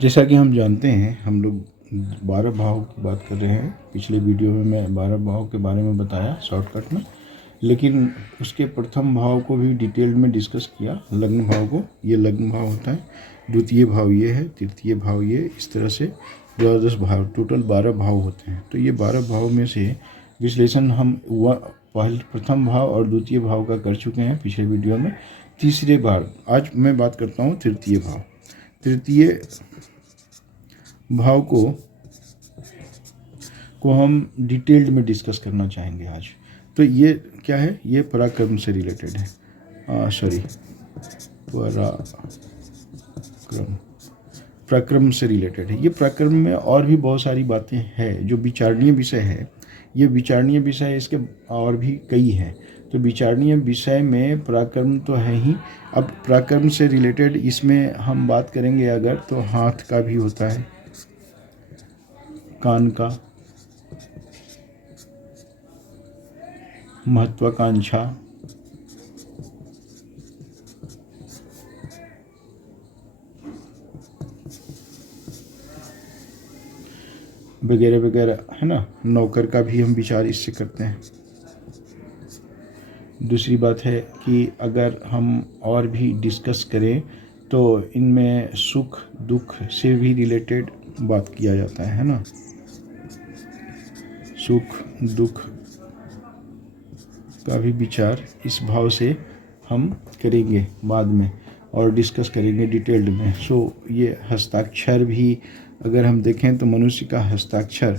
जैसा कि हम जानते हैं, हम लोग 12 भाव की बात कर रहे हैं। पिछले वीडियो में मैं 12 भाव के बारे में बताया शॉर्टकट में, लेकिन उसके प्रथम भाव को भी डिटेल में डिस्कस किया। लग्न भाव को, ये लग्न भाव होता है, द्वितीय भाव ये है, तृतीय भाव ये, इस तरह से 12 भाव, टोटल 12 भाव होते हैं। तो ये 12 भाव में से विश्लेषण हम प्रथम भाव और द्वितीय भाव का कर चुके हैं पिछले वीडियो में। तीसरे बार आज मैं बात करता हूँ तृतीय भाव। तृतीय भाव को हम डिटेल्ड में डिस्कस करना चाहेंगे आज। तो ये क्या है? ये पराक्रम से रिलेटेड है। पराक्रम से रिलेटेड है। ये पराक्रम में और भी बहुत सारी बातें हैं जो विचारणीय विषय है। ये विचारणीय विषय, इसके और भी कई हैं। तो विचारणीय विषय में पराक्रम तो है ही। अब पराक्रम से रिलेटेड इसमें हम बात करेंगे अगर, तो हाथ का भी होता है, कान का, महत्वाकांक्षा, वगैरह वगैरह, है ना। नौकर का भी हम विचार इससे करते हैं। दूसरी बात है कि अगर हम और भी डिस्कस करें तो इनमें सुख दुख से भी रिलेटेड बात किया जाता है ना। सुख दुख का भी विचार इस भाव से हम करेंगे बाद में और डिस्कस करेंगे डिटेल्ड में। ये हस्ताक्षर भी अगर हम देखें तो मनुष्य का हस्ताक्षर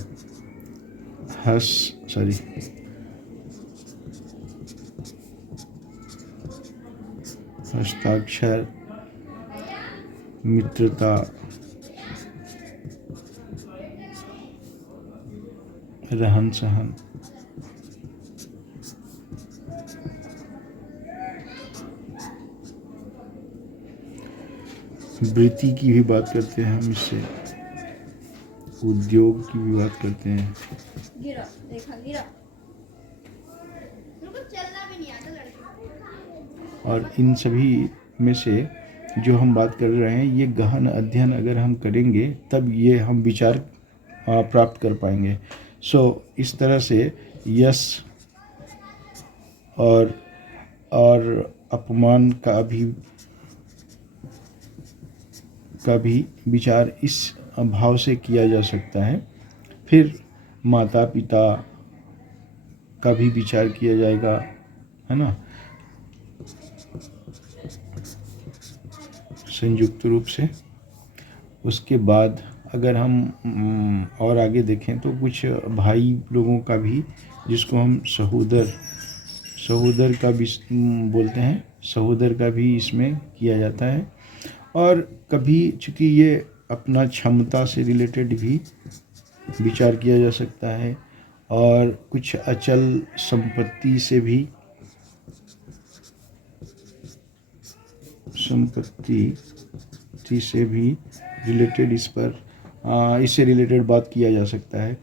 हस्ताक्षर, मित्रता, रहन सहन, वृत्ति की भी बात करते हैं हम इससे, उद्योग की भी बात करते हैं। और इन सभी में से जो हम बात कर रहे हैं, ये गहन अध्ययन अगर हम करेंगे तब ये हम विचार प्राप्त कर पाएंगे। इस तरह से यश और अपमान का भी विचार इस भाव से किया जा सकता है। फिर माता पिता का भी विचार किया जाएगा, है ना, संयुक्त रूप से। उसके बाद अगर हम और आगे देखें तो कुछ भाई लोगों का भी, जिसको हम सहोदर का भी बोलते हैं, सहोदर का भी इसमें किया जाता है। और कभी चूँकि ये अपना क्षमता से रिलेटेड भी विचार किया जा सकता है और कुछ अचल संपत्ति से भी रिलेटेड इससे रिलेटेड बात किया जा सकता है।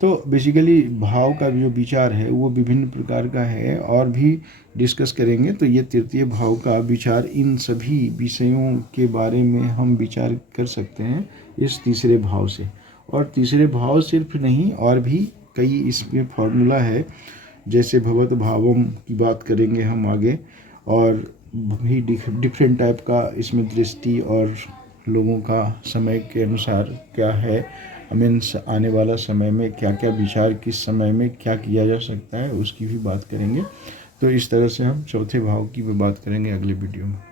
तो बेसिकली भाव का जो विचार है वो विभिन्न प्रकार का है और भी डिस्कस करेंगे। तो ये तृतीय भाव का विचार, इन सभी विषयों के बारे में हम विचार कर सकते हैं इस तीसरे भाव से। और तीसरे भाव सिर्फ नहीं, और भी कई इसमें फॉर्मूला है, जैसे भवत भावम की बात करेंगे हम आगे। और भी डिफरेंट टाइप का इसमें दृष्टि और लोगों का समय के अनुसार क्या है, मीन्स आने वाला समय में क्या क्या विचार, किस समय में क्या किया जा सकता है, उसकी भी बात करेंगे। तो इस तरह से हम चौथे भाव की भी बात करेंगे अगले वीडियो में।